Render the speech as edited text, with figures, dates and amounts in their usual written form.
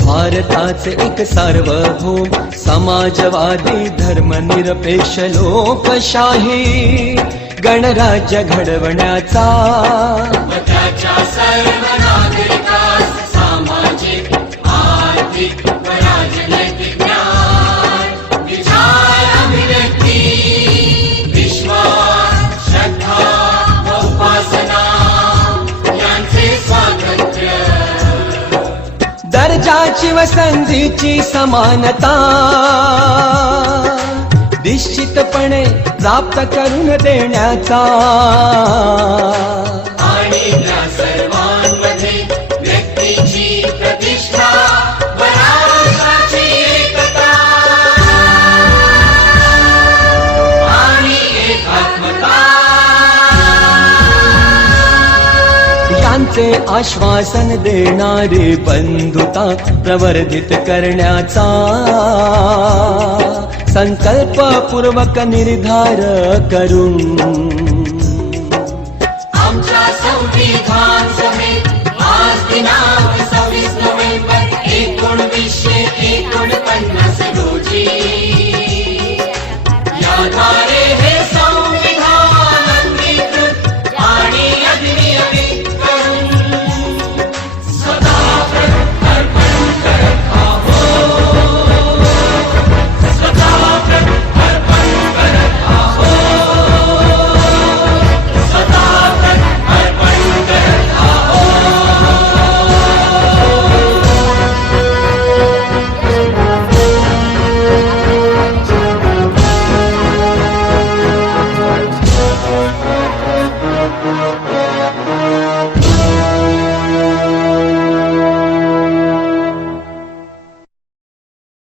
भारताचे एक सार्वभौम समाजवादी धर्मनिरपेक्ष लोकशाही गणराज्य घडवण्याचा त्याच्या सर्व नागरिकास सामाजिक आर्थिक व राजनैतिक न्याय विचार अभिव्यक्ती विश्वास श्रद्धा व उपासना यांचे स्वातंत्र्य दर्जाची व संधीची समानता निश्चितपणे प्राप्त करून देण्याचा आणि त्या सर्वांमध्ये व्यक्तीची प्रतिष्ठा व राष्ट्राची एकता आणि एकात्मता यांचे आश्वासन देणारी बंधुता प्रवर्धित करण्याचा संकल्पपूर्वक निर्धार करून